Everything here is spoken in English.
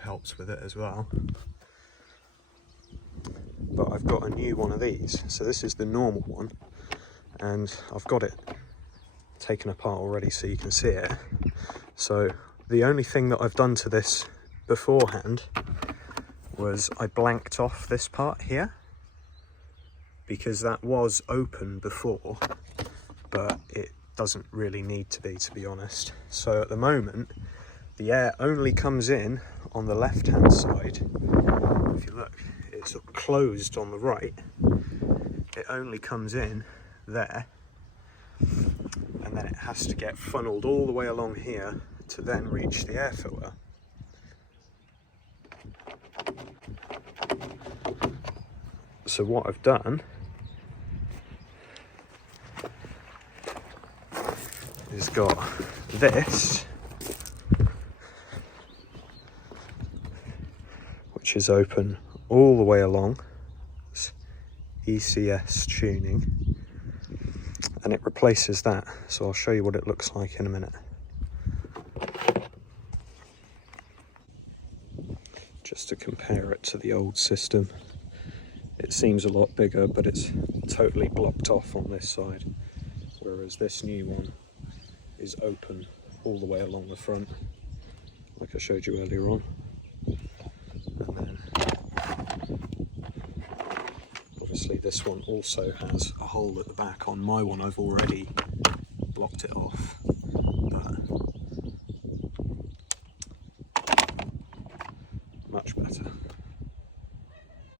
helps with it as well. But I've got a new one of these, so this is the normal one, and I've got it taken apart already so you can see it. So the only thing that I've done to this beforehand was I blanked off this part here, because that was open before, but it doesn't really need to be honest. So at the moment, the air only comes in on the left hand side. If you look, it's closed on the right. It only comes in there, and then it has to get funneled all the way along here to then reach the air filter. So what I've done is got this, which is open all the way along. It's ECS tuning, and it replaces that. So I'll show you what it looks like in a minute. Just to compare it to the old system, it seems a lot bigger, but it's totally blocked off on this side, whereas this new one is open all the way along the front, like I showed you earlier on. And then obviously this one also has a hole at the back. On my one I've already blocked it off, but much better.